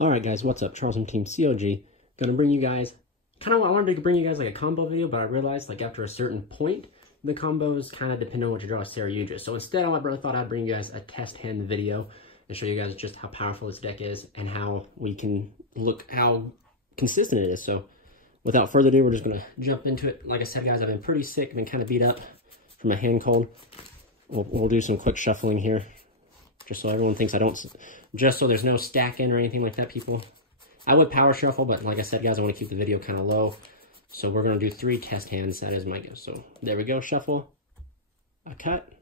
Alright guys, what's up? Charles from Team COG. Gonna bring you guys, I wanted to bring you guys like a combo video, but I realized like after a certain point, the combos kind of depend on what you draw a Saryuja. So instead, I really thought I'd bring you guys a test hand video and show you guys just how powerful this deck is and how we can look how consistent it is. So without further ado, we're just gonna jump into it. Like I said, guys, I've been pretty sick, been kind of beat up from a hand cold. We'll do some quick shuffling here, just so everyone thinks I don't, just so there's no stacking or anything like that, people. I would power shuffle, but like I said, guys, I want to keep the video kind of low. So we're going to do 3 test hands. That is my go. So there we go. Shuffle, a cut,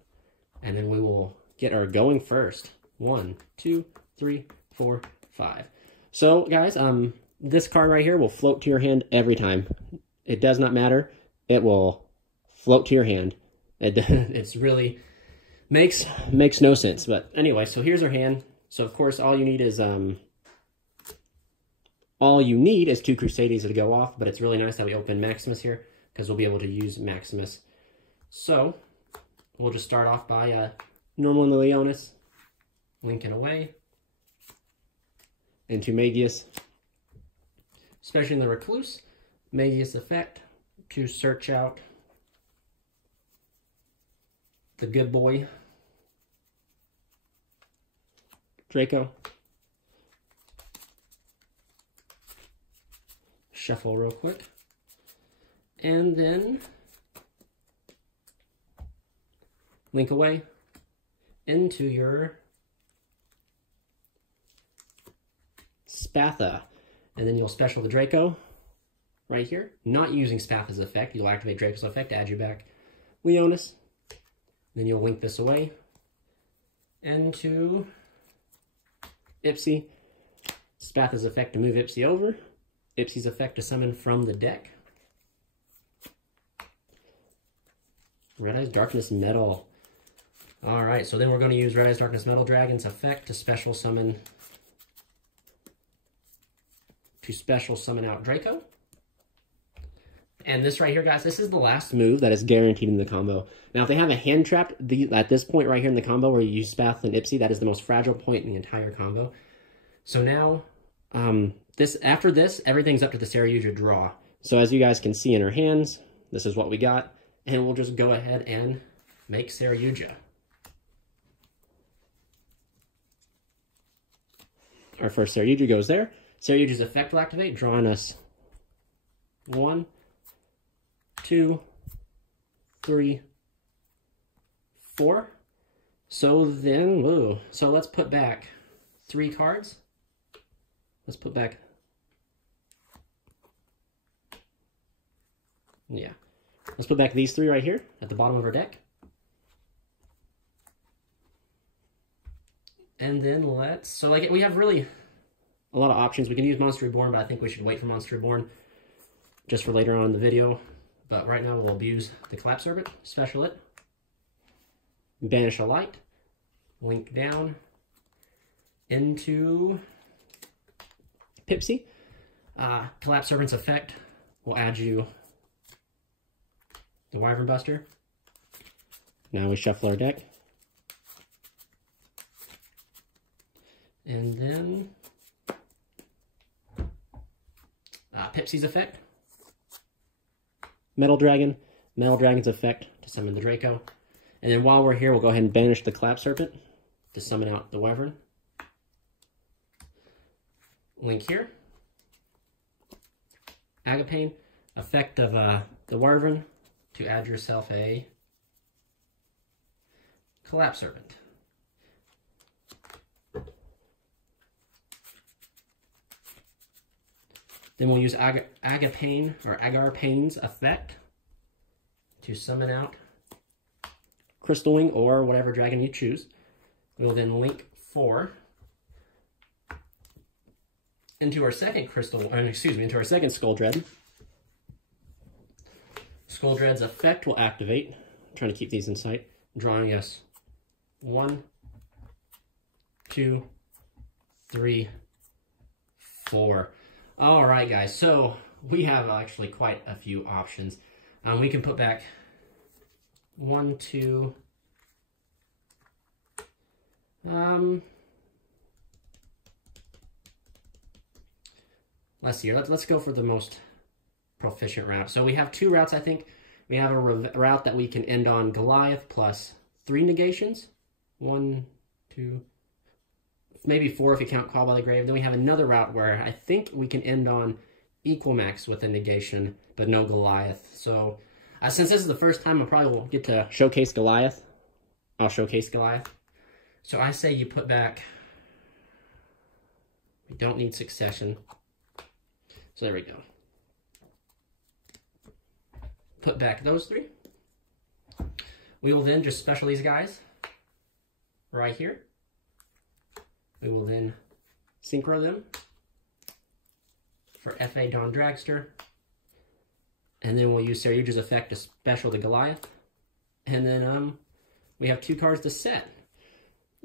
and then we will get our going first. 1, 2, 3, 4, 5. So guys, this card right here will float to your hand every time. It does not matter. It will float to your hand. It's really makes no sense. But anyway, so here's our hand. So of course, all you need is 2 Crusadias to go off, but it's really nice that we open Maximus here because we'll be able to use Maximus. So we'll just start off by normal in the Leonis, linking away into Magius, especially in the Recluse. Magius effect to search out the good boy Draco. Shuffle real quick, and then link away into your Spatha, and then you'll special the Draco right here. Not using Spatha's effect, you'll activate Draco's effect to add you back Leonis. Then you'll link this away into Ipsy. Spatha's effect to move Ipsy over. Ipsy's effect to summon from the deck. Red Eyes Darkness Metal. Alright, so then we're going to use Red Eyes Darkness Metal Dragon's effect to special summon out Draco. And this right here, guys, this is the last move that is guaranteed in the combo. Now, if they have a hand trapped at this point right here in the combo where you use Spath and Ipsy, that is the most fragile point in the entire combo. So now, after this, everything's up to the Saryuja draw. So as you guys can see in our hands, this is what we got. And we'll just go ahead and make Saryuja. Our first Saryuja goes there. Saryuja's effect will activate, drawing us 1, 2, 3, 4. So then, whoa. So let's put back 3 cards. Let's put back, let's put back these 3 right here at the bottom of our deck. And then we have really a lot of options. We can use Monster Reborn, but I think we should wait for Monster Reborn just for later on in the video. But right now we'll abuse the Collapse Serpent, special it, banish a light, link down into Pipsy. Collapse Serpent's effect will add you the Wyvern Buster. Now we shuffle our deck. And then Pipsy's effect. Metal Dragon's effect to summon the Draco. And then while we're here, we'll go ahead and banish the Collapse Serpent to summon out the Wyvern. Link here. Agapane, effect of the Wyvern to add yourself a Collapse Serpent. Then we'll use Agapane or Agarpane's effect to summon out Crystal Wing or whatever dragon you choose. We'll then link 4 into our second into our second Skull Dread. Skull Dread's effect will activate. I'm trying to keep these in sight, drawing us 1, 2, 3, 4. All right, guys, so we have actually quite a few options. We can put back 1, 2, let's see here. Let's go for the most proficient route. So we have 2 routes, I think. We have a route that we can end on Goliath plus 3 negations. 1, 2, maybe 4 if you count Call by the Grave. Then we have another route where I think we can end on equal max with a negation, but no Goliath. So since this is the first time I probably will get to showcase Goliath, I'll showcase Goliath. So I say you put back, we don't need succession. So there we go. Put back those 3. We will then just special these guys right here. We will then synchro them for FA Dawn Dragster. And then we'll use Sarah effect to special the Goliath. And then we have 2 cards to set.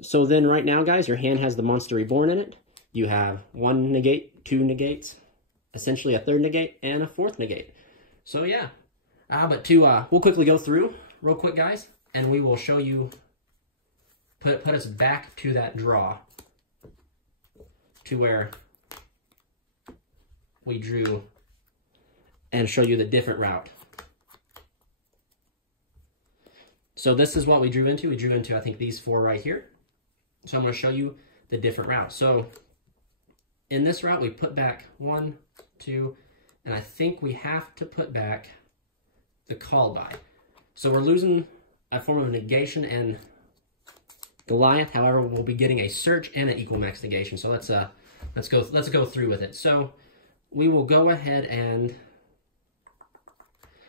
So then right now, guys, your hand has the Monster Reborn in it. You have 1 negate, 2 negates, essentially a 3rd negate, and a 4th negate. So yeah. We'll quickly go through real quick, guys, and we will show you, put us back to that draw, to where we drew, and show you the different route. So this is what we drew into. We drew into, I think, these 4 right here. So I'm going to show you the different route. So in this route, we put back 1, 2, and I think we have to put back the call by. So we're losing a form of negation and Goliath. However, we'll be getting a search and an equal max negation. So let's go through with it. So we will go ahead and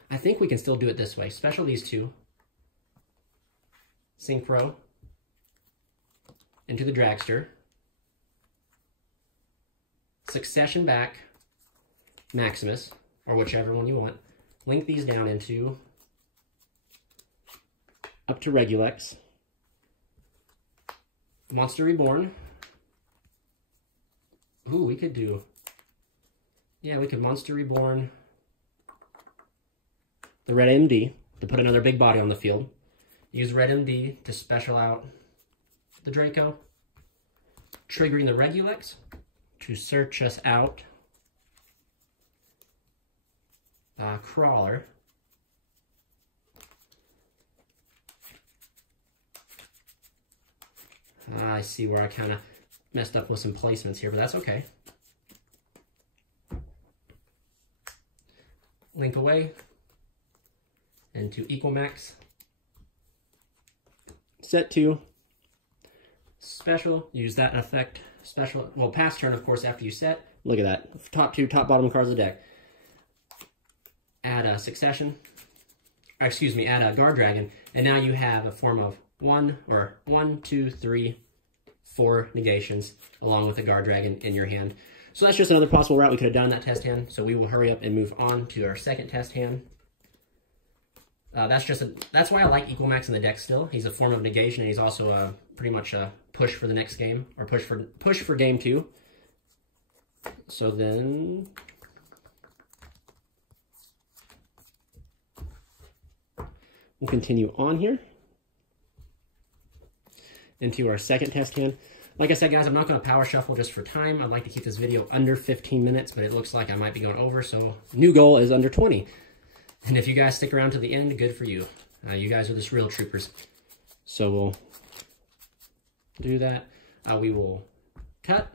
I think we can still do it this way. Special these 2. Synchro into the Dragster. Succession back Maximus, or whichever one you want. Link these down into up to Regulex. Monster Reborn. Ooh, we could do, yeah, we could Monster Reborn the Red MD to put another big body on the field. Use Red MD to special out the Draco. Triggering the Regulex to search us out Crawler. I see where I kind of messed up with some placements here, but that's okay. Link away into equal max. Set 2. Special. Use that effect. Special. Well, pass turn, of course, after you set. Look at that. Top 2, top bottom cards of the deck. Add a succession. Excuse me, add a Guardragon. And now you have a form of 1, 2, 3, 4 negations along with a Guardragon in your hand. So that's just another possible route we could have done that test hand. So we will hurry up and move on to our second test hand. That's why I like Equal Max in the deck still. He's a form of negation, and he's also pretty much a push for the next game, or push for game 2. So then we'll continue on here into our second test hand. Like I said, guys, I'm not going to power shuffle just for time. I'd like to keep this video under 15 minutes, but it looks like I might be going over, so new goal is under 20. And if you guys stick around to the end, good for you. You guys are just real troopers. So we'll do that. We will cut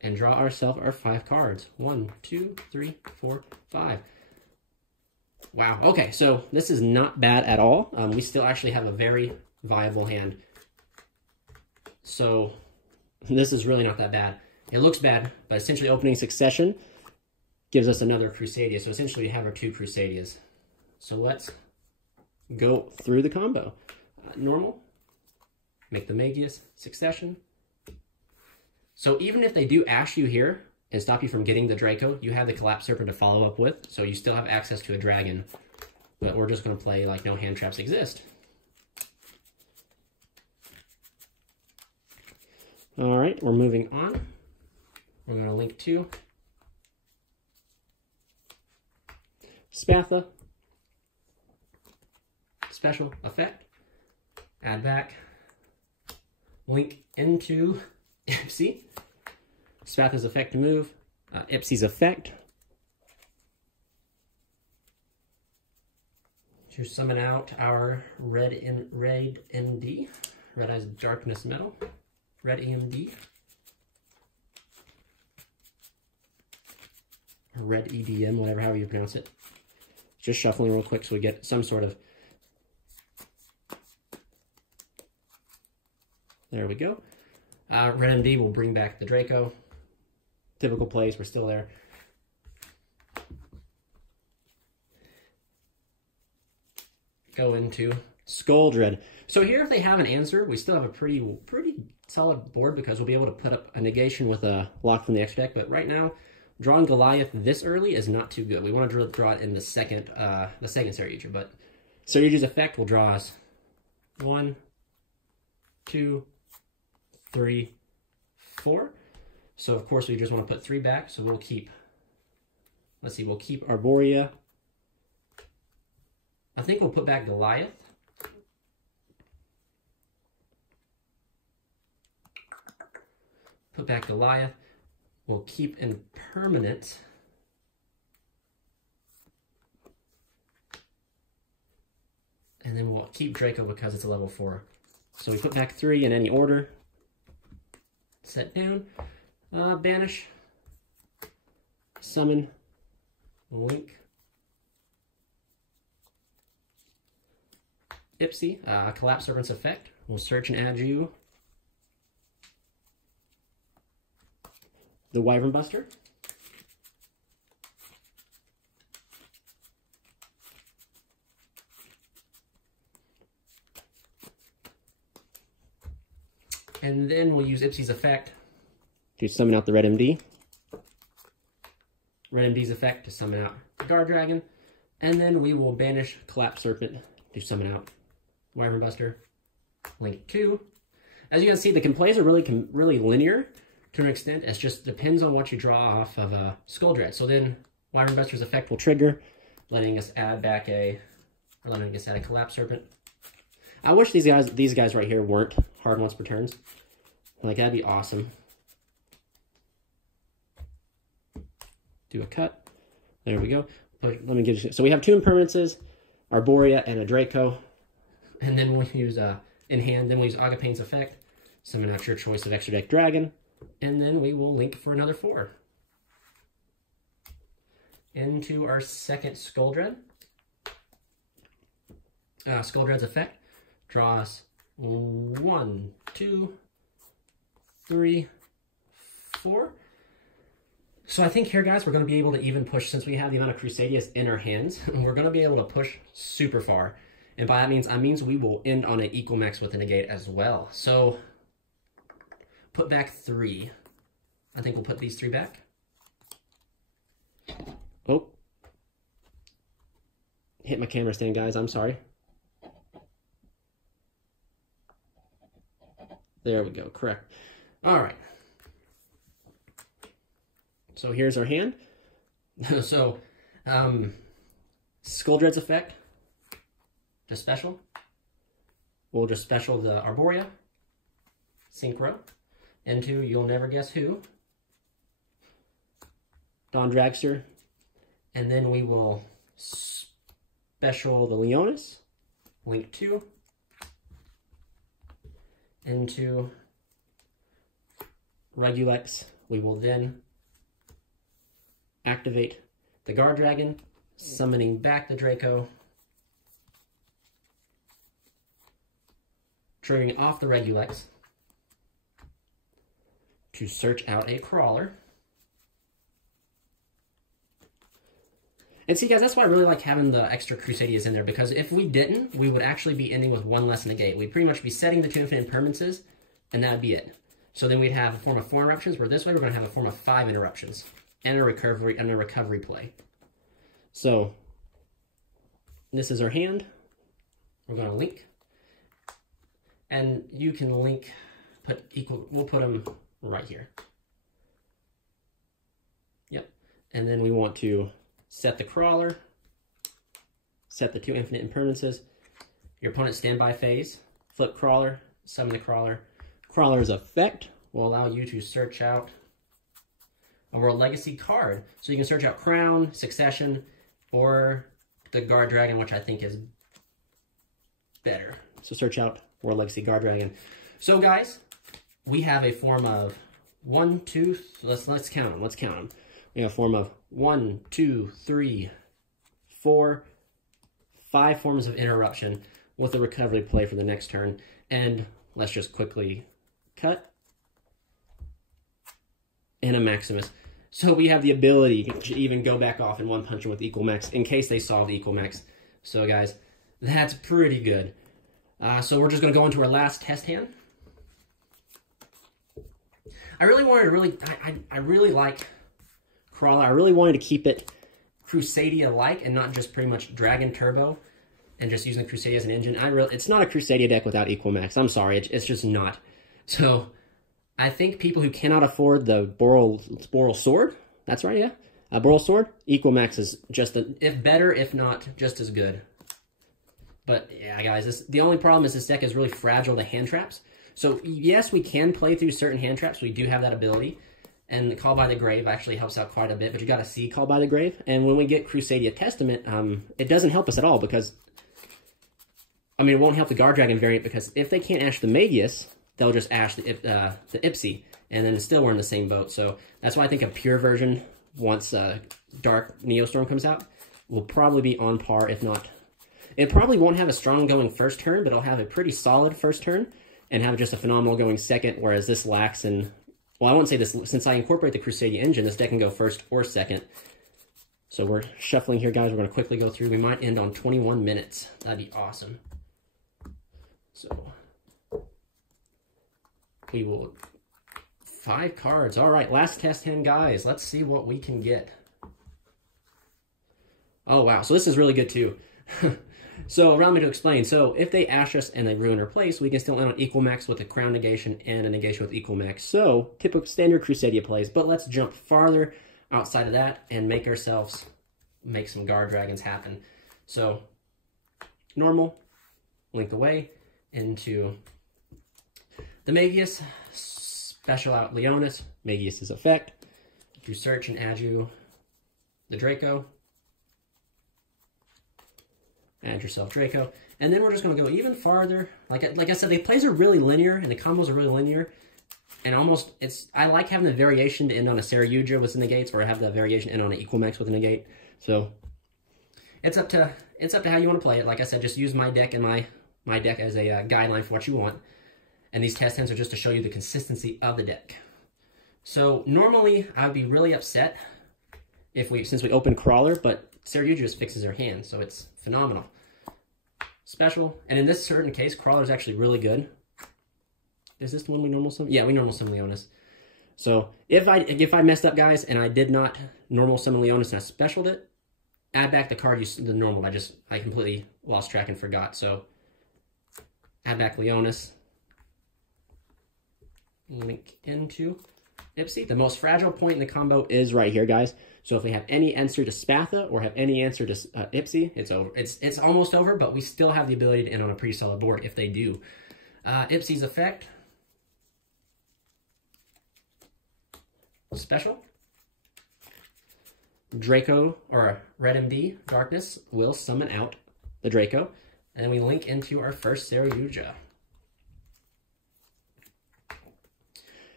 and draw ourselves our 5 cards. 1, 2, 3, 4, 5. Wow. Okay, so this is not bad at all. We still actually have a very viable hand. So this is really not that bad. It looks bad, but essentially opening Succession gives us another Crusadia. So essentially we have our 2 Crusadias. So let's go through the combo. Normal. Make the Magius. Succession. So even if they do ash you here and stop you from getting the Draco, you have the Collapse Serpent to follow up with. So you still have access to a dragon. But we're just going to play like no hand traps exist. All right, we're moving on. We're going to link to Spatha. Special effect. Add back. Link into, see? Spatha's effect to move. Ipsy's effect to summon out our Red MD, Red Eyes Darkness Metal, Red EMD, Red EDM, whatever, however you pronounce it. Just shuffling real quick so we get some sort of... There we go. Red MD will bring back the Draco. Typical plays, we're still there. Go into Skuldred. So here, if they have an answer, we still have a pretty solid board because we'll be able to put up a negation with a lock from the extra deck. But right now, drawing Goliath this early is not too good. We want to draw it in the second Saryuja. But Saryuja's effect will draw us 1, 2, 3, 4. So of course we just want to put 3 back. So we'll keep. Let's see. We'll keep Arborea. I think we'll put back Goliath. Put back Goliath. We'll keep Impermanent. And then we'll keep Draco because it's a level 4. So we put back 3 in any order. Set down. Banish. Summon. Link. Ipsy, Collapse Serpent's effect. We'll search and add you the Wyvern Buster. And then we'll use Ipsy's effect to summon out the Red MD. Red MD's effect to summon out the Guardragon. And then we will banish Collapse Serpent to summon out Wyvern Buster, Link 2. As you can see, the plays are really linear to an extent. It just depends on what you draw off of a Skuldred. So then Wyvern Buster's effect will trigger, letting us add a Collapse Serpent. I wish these guys right here weren't hard once per turns. Like, that'd be awesome. Do a cut. There we go. Let me get you. So we have 2 impermanences, Arborea and a Draco. And then we'll use, in hand, then we'll use Agapane's effect, summon out your choice of extra deck dragon, and then we will link for another 4. Into our second Skuldred. Skuldred's effect, draw us 1, 2, 3, 4. So I think here, guys, we're going to be able to even push, since we have the amount of Crusadias in our hands, we're going to be able to push super far. And by that means we will end on an equal max with a negate as well. So put back 3. I think we'll put these 3 back. Oh. Hit my camera stand, guys. I'm sorry. There we go. Correct. All right. So here's our hand. So Skuldred's effect. Just special. We'll just special the Arborea, Synchro, into You'll Never Guess Who, Dawn Dragster, and then we will special the Leonis, Link 2, into Regulex. We will then activate the Guardragon, summoning back the Draco, triggering off the Regulex to search out a Crawler. And see, guys, that's why I really like having the extra Crusadias in there, because if we didn't, we would actually be ending with 1 less negate. We'd pretty much be setting the 2 infinite impermanences, and that would be it. So then we'd have a form of 4 interruptions, where this way we're going to have a form of 5 interruptions, and a recovery play. So this is our hand. We're going to link. And you can link, we'll put them right here. Yep. And then we want to set the Crawler, set the 2 infinite impermanences, your opponent's standby phase, flip Crawler, summon the Crawler. Crawler's effect will allow you to search out a World Legacy card. So you can search out Crown, Succession, or the Guardragon, which I think is better. So search out World Legacy Guardragon. So guys, we have a form of 1, 2, let's count them, let's count them. We have a form of 1, 2, 3, 4, 5 forms of interruption with a recovery play for the next turn. And let's just quickly cut. And a Maximus. So we have the ability to even go back off and one punch with equal max in case they solve the equal max. So guys, that's pretty good. So we're just going to go into our last test hand. I really wanted to I really like Crawler. I really wanted to keep it Crusadia-like and not just pretty much Dragon Turbo and just using Crusadia as an engine. It's not a Crusadia deck without equal max. I'm sorry, it's just not. So I think people who cannot afford the Boral Sword, that's right, yeah, Boral Sword, equal max is just if better, if not just as good. But yeah, guys, the only problem is this deck is really fragile to hand traps. So yes, we can play through certain hand traps. We do have that ability. And the Call by the Grave actually helps out quite a bit, but you got to see Call by the Grave. And when we get Crusadia Testament, it doesn't help us at all because, I mean, it won't help the Guardragon variant because if they can't ash the Magius, they'll just ash the Ipsy, and then still we're in the same boat. So that's why I think a pure version, once Dark Neostorm comes out, will probably be on par, if not. It probably won't have a strong going first turn, but it'll have a pretty solid first turn and have just a phenomenal going second, whereas this lacks in... Well, I won't say this, since I incorporate the Crusadia engine, this deck can go first or second. So we're shuffling here, guys. We're going to quickly go through. We might end on 21 minutes. That'd be awesome. So we will... 5 cards. All right, last test hand, guys. Let's see what we can get. Oh, wow. So this is really good, too. So allow me to explain. So if they ash us and they ruin our place, we can still end on equal max with a crown negation and a negation with equal max. So typical standard Crusadia plays, but let's jump farther outside of that and make some Guardragons happen. So normal, link away into the Magius, special out Leonis, Magius's effect. Do search and add you the Draco. Add yourself Draco. And then we're just going to go even farther. Like I said, the plays are really linear, and the combos are really linear. And almost, I like having the variation to end on a Saryuja with the negates, or have the variation end on an equal max with a negate. So, it's up to how you want to play it. Like I said, just use my deck and my deck as a guideline for what you want. And these test hands are just to show you the consistency of the deck. So, normally, I would be really upset since we open Crawler, but Saryuja just fixes her hand, so it's phenomenal. Special, and in this certain case, Crawler is actually really good. Is this the one we normal summon? Yeah, we normal summon Leonis. So if I messed up, guys, and I did not normal summon Leonis and I specialed it, add back the card the normal. I completely lost track and forgot. So add back Leonis. Link into Ipsy. The most fragile point in the combo is right here, guys. So if we have any answer to Spatha or have any answer to Ipsy, it's over. It's almost over, but we still have the ability to end on a pretty solid board if they do. Ipsy's effect. Special. Draco, or Red MD, Darkness, will summon out the Draco. And then we link into our first Saryuja.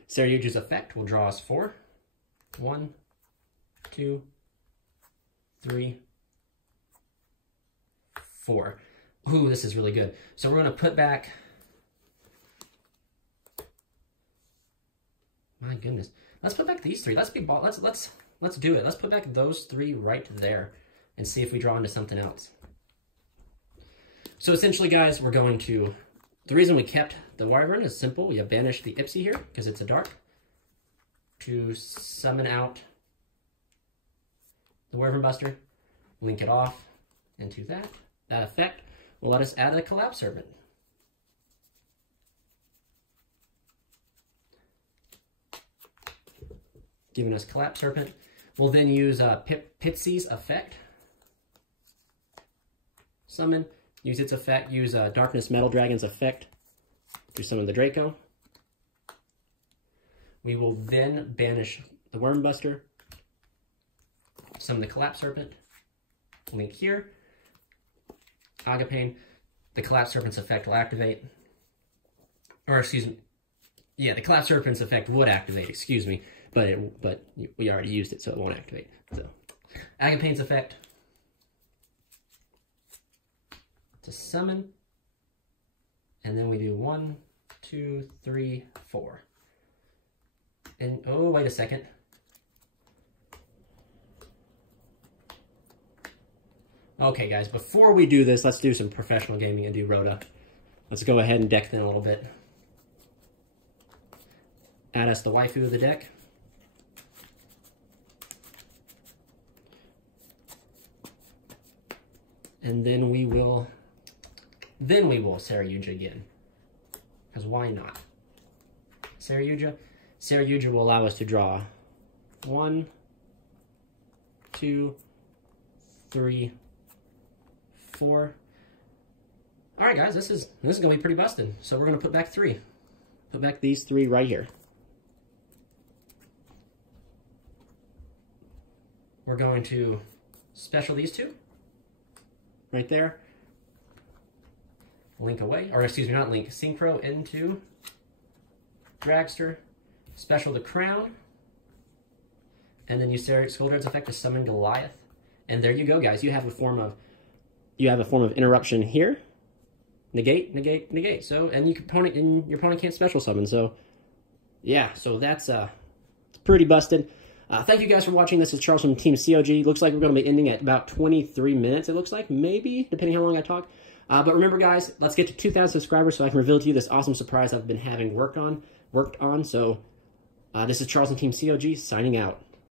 Saryuja's effect will draw us 4. 1, 2, 3, 4. Ooh, this is really good. So we're going to put back... My goodness. Let's put back these 3. Let's do it. Let's put back those 3 right there and see if we draw into something else. So essentially, guys, we're going to... The reason we kept the Wyvern is simple. We have banished the Ipsy here because it's a dark to summon out the Wyvern Buster, link it off into that. That effect will let us add a Collapse Serpent. Giving us Collapse Serpent. We'll then use Pitsy's effect. Summon. Use its effect. Use Darkness Metal Dragon's effect to summon the Draco. We will then banish the Worm Buster. summon the Collapse Serpent. Link here. Agapane. The Collapse Serpent's effect will activate. Or, excuse me. Yeah, the Collapse Serpent's effect would activate, excuse me. But we already used it, so it won't activate. So, Agapane's effect. To summon. And then we do 1, 2, 3, 4. And, oh, wait a second. Okay, guys, before we do this, let's do some professional gaming and do Rhoda. Let's go ahead and deck them a little bit. Add us the waifu of the deck. And then we will Saryuja again. Because why not? Saryuja will allow us to draw 1, 2, 3, 4. All right, guys, this is gonna be pretty busted. So we're gonna put back 3. Put back these 3 right here. We're going to special these 2 right there. Link away, or excuse me, not link. Synchro into Dragster. Special the crown, and then use Scoldred's effect to summon Goliath. And there you go, guys. You have a form of interruption here. Negate, negate, negate. So, and your opponent can't special summon. So, yeah. So that's it's pretty busted. Thank you guys for watching. This is Charles from Team COG. Looks like we're going to be ending at about 23 minutes. It looks like, maybe, depending how long I talk. But remember, guys, let's get to 2,000 subscribers so I can reveal to you this awesome surprise I've been having worked on. So, this is Charles from Team COG signing out.